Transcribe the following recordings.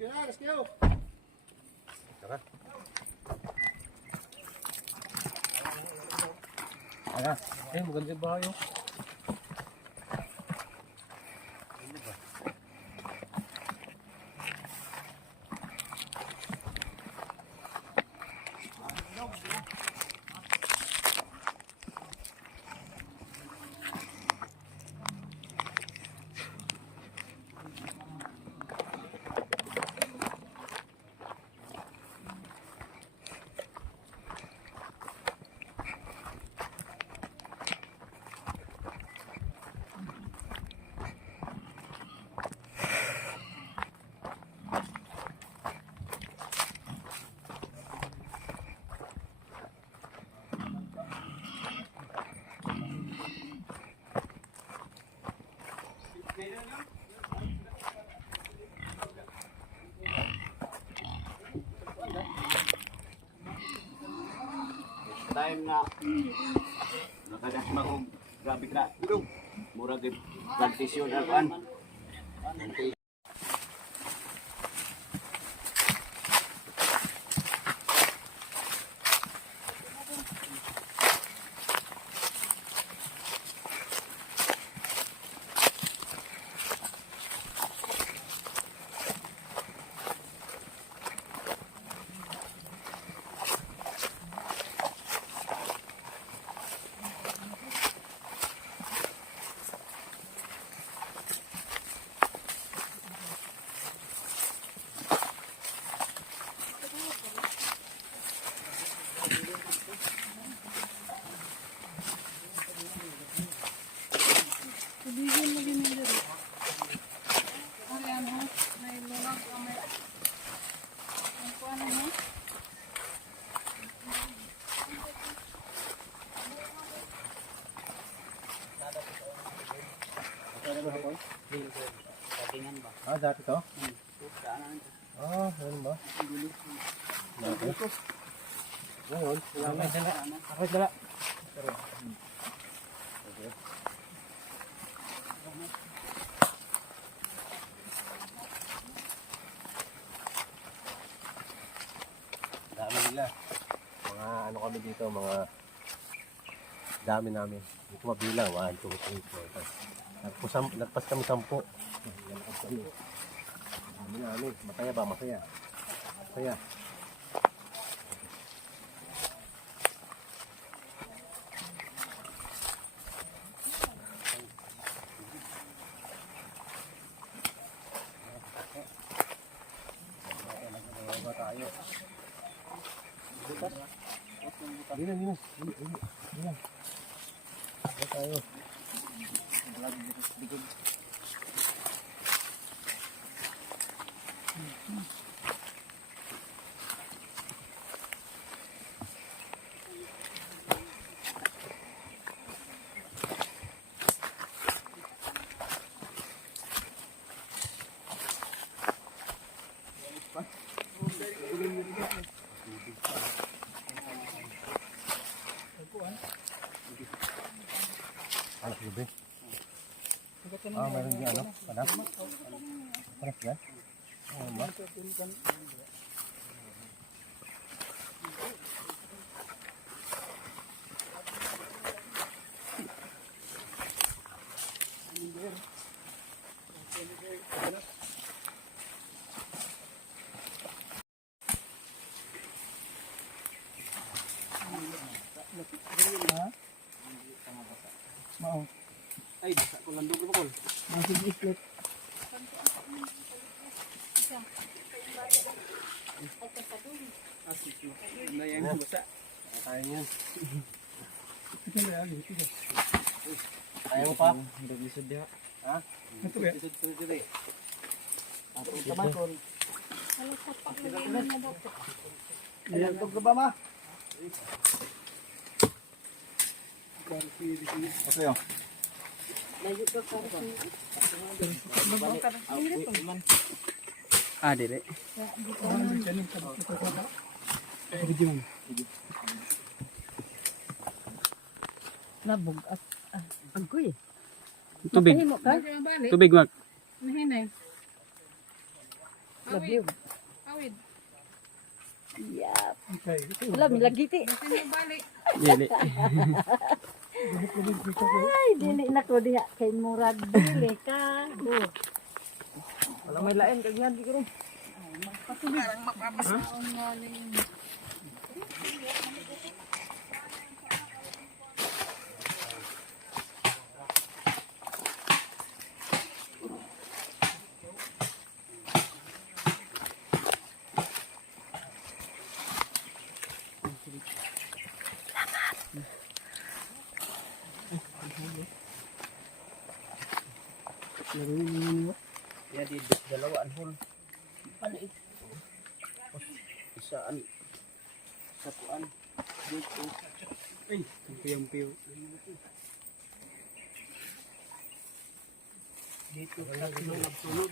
Tara. Tara. Eh, maganda yung bahay time na nakadasma og grabe ka ilong murag gid plantasyon na kuan Ibigin mo din nila rin. Ayan ho, may lunag, ah, may... Ang kuwan mo. Ah, dati to? Ah, ano ba? Dati. Ngayon, wala na. Dala. Ako dala. Nila. Mga ano kami dito, mga dami namin. Hindi ko mabilang. 1, 2, 3, 4, 5. Nagpas, nagpas kami sampo. Nagpas kami. Dami namin. Masaya ba? Masaya. Masaya. Ba tayo? Dino, Dino, dino. Dino. Ba tayo? Anak gabi. Ah, meron din ano? Anak? Anak yan? Ano ba? ay basa ko landog ko kol na yan basa Kaya yan. Kaya mo pa? Ha? isod to dire ato tamakon Halos sa paglagay mo mo ba? ayan tog ba ma Okay oh. ah dire Nabog at ah, agoy. tubig Mahimo ka? Tubig wag Mahinay. Labiw. Yap. Wala, milagiti. Dili. Ay, dili na ko diha. Kay murag dili ka. Oh. Wala may lain kagyan di ko rin. Ang galing. Ya di dalawaan hol. Maliit. Isaan. Satuan. Dito. Ay, piyong-piyo. Dito, tatlo nagsunod.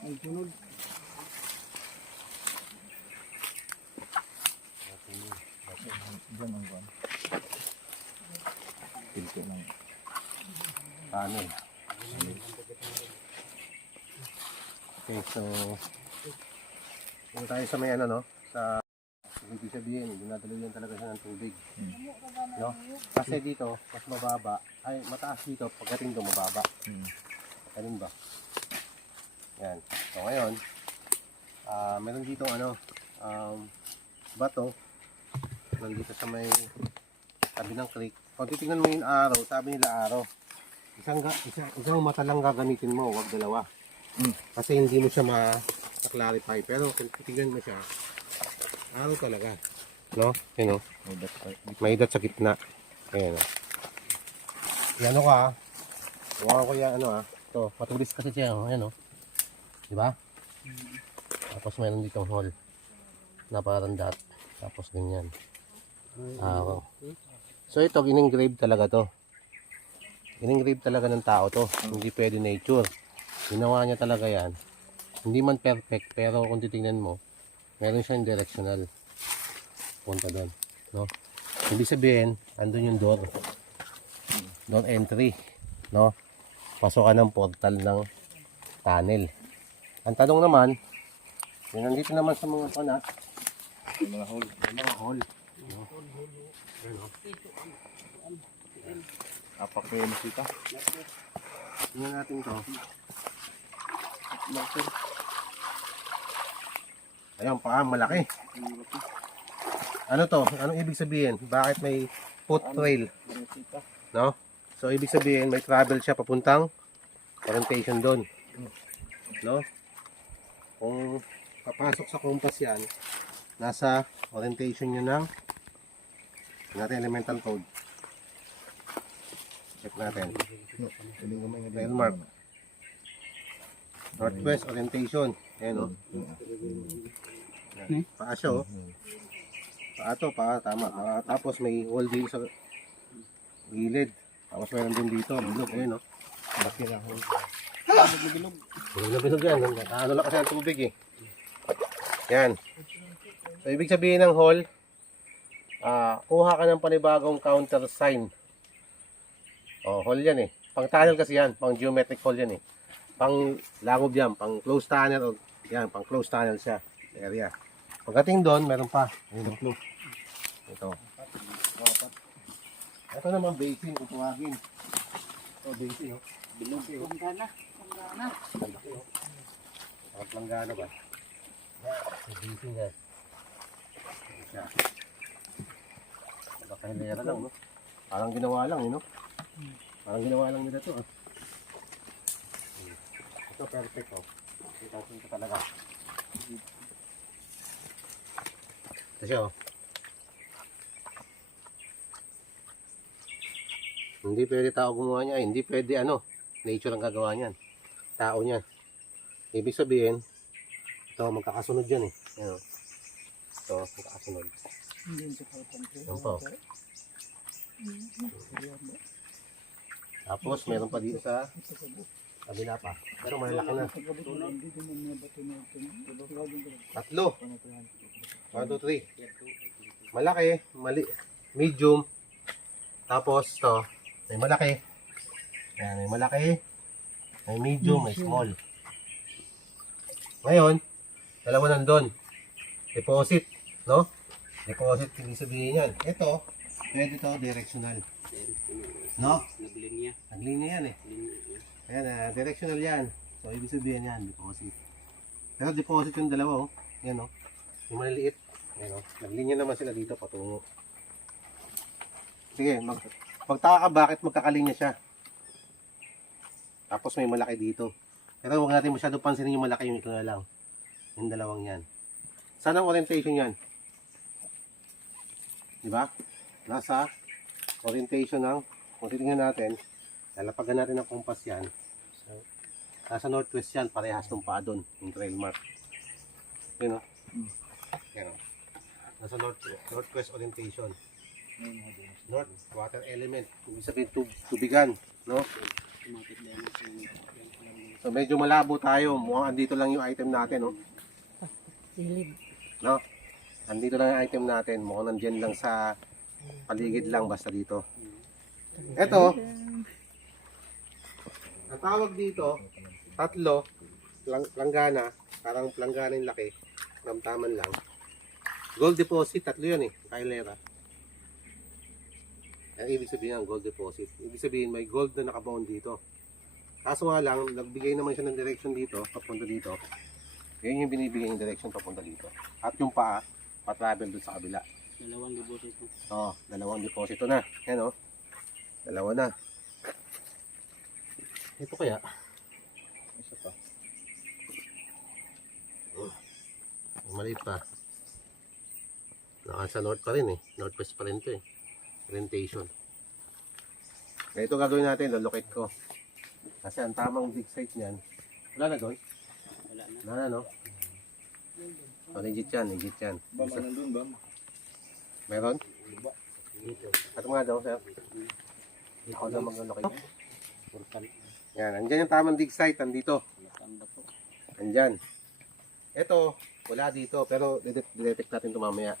Nagsunod. Pilto ng kanin. Okay, so kung tayo sa may ano no, sa ibig sabihin, dinadaluyan talaga siya ng tubig. No? Kasi dito, mas mababa, ay mataas dito, pagdating doon mababa. Ganun ba? Yan. So ngayon, ah meron dito ano, um, bato, nandito sa may tabi ng creek. Kung titingnan mo yung araw, sabi nila araw, isang, ga- isang, isang mata lang gagamitin mo, wag dalawa. Kasi hindi mo siya ma-clarify. Pero kung titingnan mo siya, araw talaga. No? Yan o. May dot sa gitna. Ayan o. Yan o ka. Huwag ko yan ano ah. Ito, matulis kasi siya. Oh. Ayan o. Di ba? Tapos meron dito hole. Na parang dot. Tapos ganyan. Araw. So ito, in-engrave talaga to. In-engrave talaga ng tao to. Hindi pwede nature. Ginawa niya talaga yan. Hindi man perfect, pero kung titingnan mo, meron siyang directional. Punta doon. No? Ibig sabihin, andun yung door. Door entry. No? Pasokan ng portal ng tunnel. Ang tanong naman, yun nandito naman sa mga pana, mga hole. Mga hole. Apak ko yung musika. Tingnan natin to. Ayun, paa malaki. Ano to? Anong ibig sabihin? Bakit may foot trail? No? So, ibig sabihin, may travel siya papuntang orientation doon. No? Kung papasok sa compass yan, nasa orientation yun ng natin elemental code. Check natin. Landmark. Northwest orientation. Ayan o. Paa siya o. Paa to, paa. Tama. Paa. Tapos may wall dito sa gilid. Tapos meron din dito. Bilog. Ayan o. Laki na hole. Bilog na bilog yan. Ano lang kasi ang tubig eh. Yan. So, ibig sabihin ng hole, ah kuha ka ng panibagong counter sign. Oh, hole yan eh. Pang tunnel kasi yan. Pang geometric hole yan eh. Pang langob yan. Pang closed tunnel. O, yan, pang closed tunnel siya. Area. Pagdating doon, meron pa. Ayun, oh. Ito. Ito naman basin kung tuwagin. Ito basin. Oh. Bilog eh. Oh. Langgana. Langgana. Ang oh. Gano ba? Yan. Ito basin yan. Ayan siya. Baka hilera lang, no? Parang ginawa lang, eh, no? Parang ginawa lang nila to, ah. Ito, perfect, oh. Kitang-kita talaga. Ito siya, oh. Hindi pwede tao gumawa niya. Hindi pwede, ano, nature ang gagawa niyan. Tao niyan. Ibig sabihin, ito, magkakasunod yan, eh. Yan, oh. Ito, magkakasunod. Yan po. Tapos, meron pa dito sa kabila pa. Pero malaki na. Tatlo. 1, 2, 3. Malaki, mali, medium. Tapos, to, may malaki. Yan, may malaki. May medium, may small. Ngayon, dalawa nandun. deposit, no? Deposit, ibig sabihin yan. Ito, pwede to directional. No? Naglinya. Naglinya yan eh. Ayan, ah, directional yan. So, ibig sabihin yan, deposit. Pero deposit yung dalawa, oh. Yan, oh. Yung maliliit. Yan, oh. Naglinya naman sila dito patungo. Sige, mag magtaka ka bakit magkakalinya siya. Tapos may malaki dito. Pero huwag natin masyado pansinin yung malaki yung ito na lang. Yung dalawang yan. Saan ang orientation yan? Di ba? Nasa orientation ng, kung titingnan natin, lalapagan natin ng compass yan. So, nasa northwest yan, parehas ng paa doon, yung trail mark. Yun o. Yan o. Nasa north, northwest orientation. North, water element. Ibig sabihin, tub, tubigan. No? So medyo malabo tayo. Mukhang andito lang yung item natin, no? Silid. No? Andito lang yung item natin. Mukhang nandyan lang sa paligid lang, basta dito. Ito, ang tawag dito, tatlo, lang, langgana, parang langgana yung laki, ramtaman lang. Gold deposit, tatlo yan eh, kailera. Ang ibig sabihin ng gold deposit. Ibig sabihin may gold na nakabaon dito. Kaso nga lang, nagbigay naman siya ng direction dito, papunta dito. Yun yung binibigay yung direction papunta dito. At yung paa, pa-travel dun sa kabila. Dalawang deposit mo. Oo, dalawang deposito na. Yan o. Dalawa na. Ito kaya? Isa pa. Oh, maliit pa. Naka sa north pa rin eh. Northwest pa rin ito eh. Orientation. Ganito gagawin natin, lolocate ko. Kasi ang tamang dig site niyan, wala na doon. Wala na. Wala na no? Oh, legit yan, legit yan. Bam, nandun, bam. Meron? At nga daw, sir. Ako na mag-locate. Purkan. Yan, andyan yung tamang dig site, andito. Andyan. Ito, wala dito, pero detect natin ito mamaya.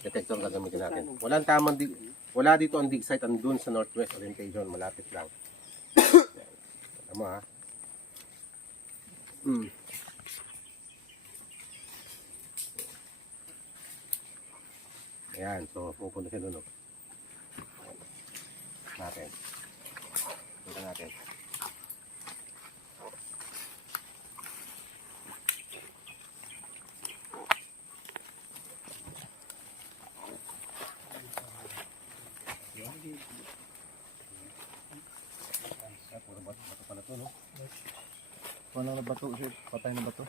Detector ang gagamitin natin. Walang tamang dig, wala dito ang dig site, andun sa northwest orientation, malapit lang. Tama ha. Hmm. Ayan, so pupunta siya doon. oh. Natin. Punta natin. Ah, puro bato, bato pala to, no? Paano na bato, sir? Patay na bato.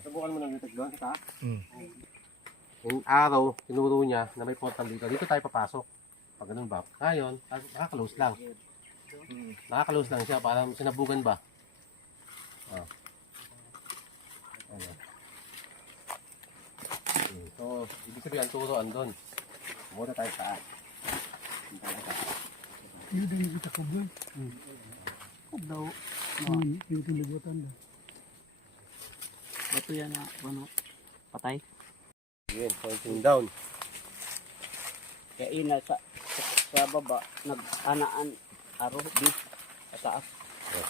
Subukan mo ng detect doon, taas. Hmm. Yung araw, tinuro niya na may portal dito. Dito tayo papasok. Pag ganun ba? Ngayon, nakakalose lang. Nakakalose lang siya. Parang sinabugan ba? Ah. Ano? Hmm, So, ibig sabihin, ang turo andun. Muna tayo sa taas. Yun din kita ko ba? Kung daw, Hmm, yung kinibutan na. bato yan na, ano, patay. Yun, pointing down. Kaya ina sa, sa, sa baba, nag-anaan, aro, di, sa taas. Yan.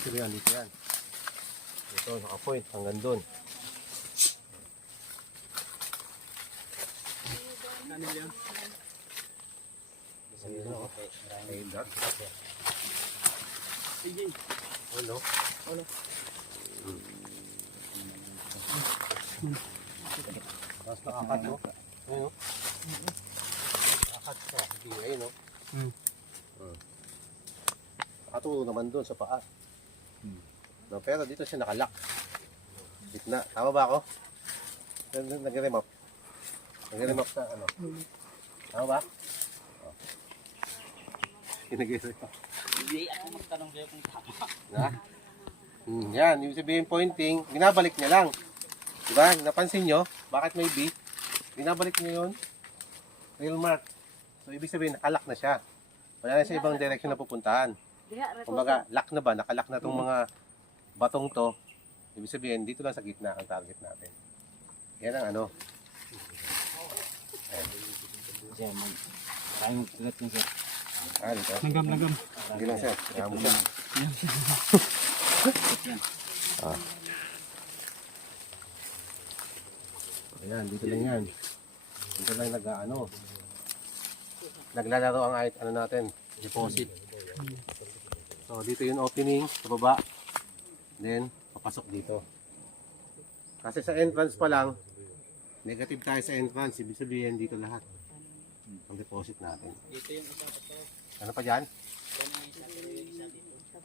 Dito yan, dito yan. Ito, naka-point hanggang doon. Ano yan? Oh. Sige. Ano? Ano? Tapos nakakat mo. Ayun, oh. Nakakat ka. Hindi, ayun, oh. Hmm. Hmm. Nakatulong naman doon sa paa. No, pero dito siya nakalak. Gitna. Tama ba ako? Nag- Nag-remap. Nag-remap sa ano? Tama ba? Oh. Nag-remap. Hindi ako magtanong sa'yo kung tama. Na? Hmm, yan, yung sabihin pointing, binabalik niya lang. Diba? Napansin nyo? Bakit may B? Binabalik niya yun. Real mark. So, ibig sabihin, nakalak na siya. Wala na sa ibang direction na pupuntahan. Kumbaga, lock na ba? Nakalak na tong mga batong to. Ibig sabihin, dito lang sa gitna ang target natin. Yan ang ano. Siya, mag... Maraming niya siya. Ah, dito. Nagam, nagam. Hindi lang siya. Kaya mo siya. Ah. Ayan, dito lang yan. Dito lang nag-ano. Naglalaro ang ano natin, deposit. So, dito yung opening sa baba. Then, papasok dito. Kasi sa entrance pa lang, negative tayo sa entrance. Ibig sabihin, dito lahat. Ang deposit natin. Dito yung isa pa to. Ano pa dyan?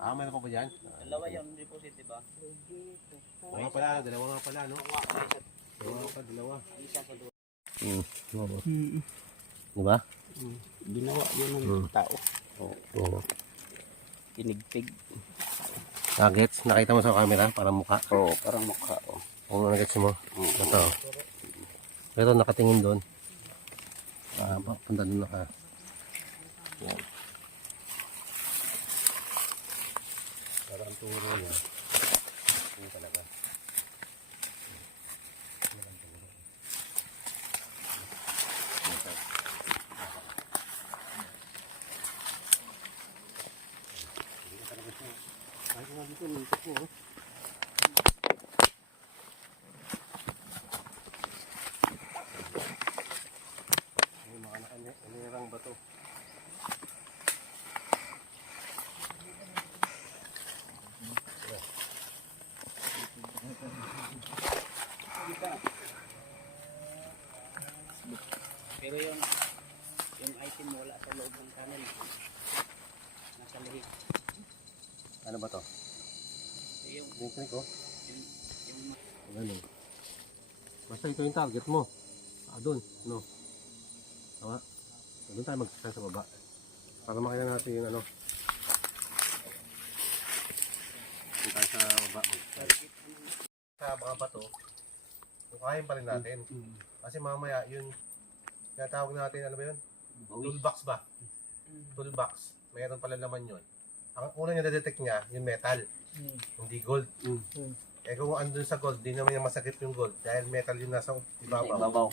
Ah, meron pa ba dyan? Dalawa yung deposit, di ba? Nga pala, dalawa nga pala, no? Dalawa nga pa, dalawa. Isa sa doon. Hmm. Diba? Ginawa yun ng Mm. tao. Oo. Tinigtig. Nuggets, nakita mo sa camera, parang mukha. Oo, parang mukha. Oh. Oo, nuggets mo. Oo. Ito. Pero nakatingin doon. Ah, punta doon naka. Yan. Parang ang turo niya. Yan talaga. Yan ang turo. Ito. Hindi ka talaga siya. Kahit nga dito, nilipot mo, oh. May mga nakanirang bato. Pero yung yung item wala sa loob ng tunnel. Nasa lihig. Ano ba to? Yung, Yung click ko. yung, yung Ano? Basta ito yung target mo. Ah, doon. No. Tama? Doon tayo mag sa baba. Para makita natin yung ano. Doon tayo sa baba. mag- Sa mga bato, kukain pa rin natin. Kasi mamaya yun, tinatawag natin, ano ba yun? Toolbox ba? Toolbox. Mayroon pala naman yun. Ang una niya detect niya, yung metal. Hindi gold. Eh kung andun sa gold, di naman yung masakit yung gold. Dahil metal yung nasa ibabaw. Babaw.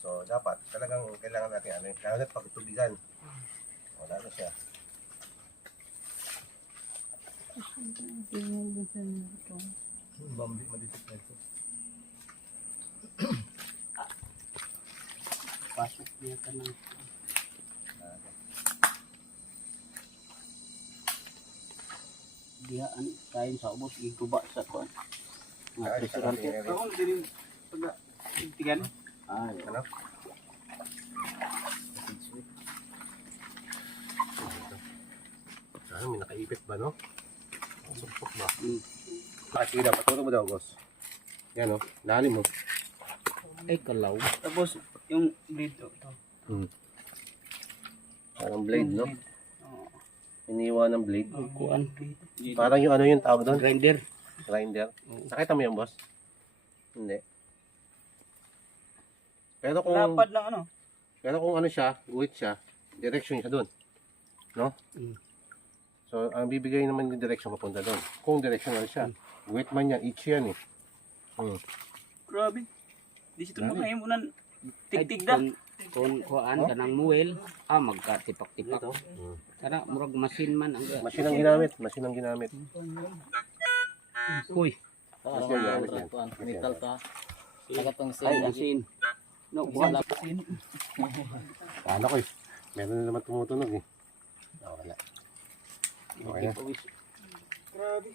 So dapat, talagang kailangan natin ano, lalo na pag tubigan. Wala na siya. Bambi, madetect na ito. Pasok niya ka ng Dihaan kain sa ubos iguba sa kon. Nga Ay, sarap yan. Ako din pag tigan. Ah, Ano? Ano, may nakaipit ba, no? Sumpok ba? Mm. Nakakira, paturo mo daw, boss. Yan, no? Lalim mo. Ay kalaw. Tapos yung blade oh, ito. Hmm. Parang blade, no? Oo. Iniwan ng blade. Ang kuan. Parang yung ano yung tawag doon? grinder. Grinder. Nakita mo yung boss? Hindi. Pero kung Lapad lang ano. pero kung ano siya, guhit siya, direction siya doon. No? Mm. So, ang bibigay naman yung direction papunta doon. Kung directional siya. Guhit man yan, each yan eh. Hmm. Grabe. Di siya Grabe. tumahimunan. Tigtig da. Kung kuan ka ng muel, ah magkatipak-tipak. Hmm. Kana murag masin man ang Machine ang ginamit. Machine ang ginamit. Uy, Machine ang ginamit yan. metal ka. Nagatong Ay, asin. No, wala asin. Kala ko eh. Meron na naman tumutunog eh. Ah, wala. Okay na. Grabe.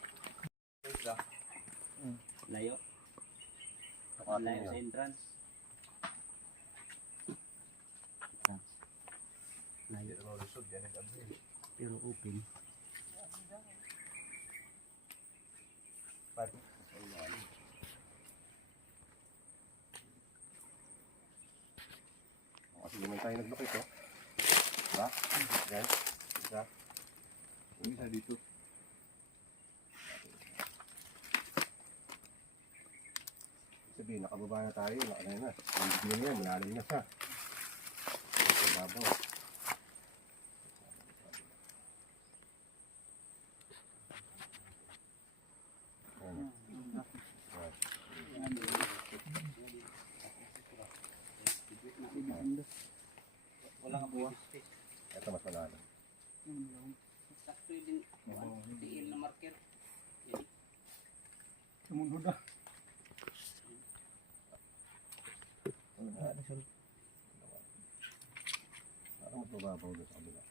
Layo. Layo sa entrance. na yung rosod yan Pero open. Kasi naman tayo naglukit oh. Diba? Guys, isa. Yung isa dito. Sabihin, nakababa na tayo. Nakalay na. Ah. Ang bigyan niya, malalay na sa. Sa babaw. Parang mas mababaw doon sa kabila.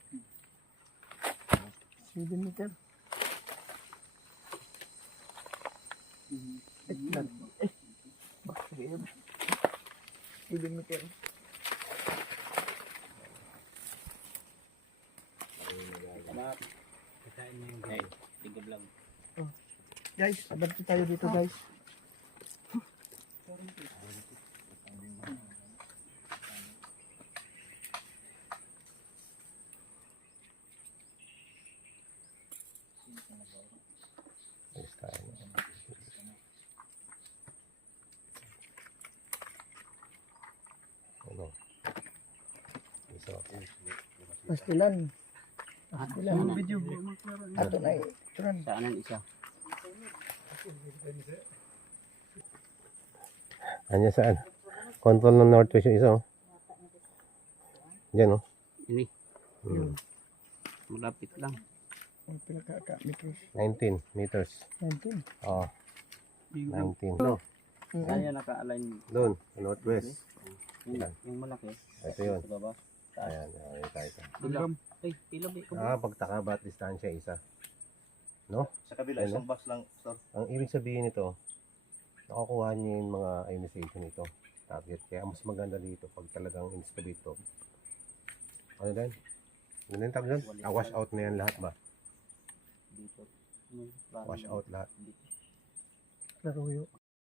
7 meter. Nag, eh, bakit yun? 7 meter. Salamat. Katain mo yung guys. Tigab lang. Guys, abante tayo dito guys. Ano? Isa. Pastilan. Pastilan. Ato na eh. Turan. Saan ang isa? Anya saan? Control ng northwest yung isa oh. Diyan oh. Ini. Hmm. Malapit lang. Ang pinaka meters. 19 meters. 19. Oh, 19. No, Saan yan naka-align? doon, northwest. Yung, yung malaki. Ito yun. Sa baba. Ayan, ayan, tayo. Pila. Ay, pila ba ikaw? Ah, pagtaka ba't distansya isa? No? Sa kabila, Ano? isang bus lang. Sir. Ang ibig sabihin nito, nakukuha niyo yung mga ionization nito. Target. Kaya mas maganda dito pag talagang in-excavate to. Ano din? Ano din tawag? Ah, wash out na yan lahat ba? Dito. Parang- Wash out lahat. Laruyo.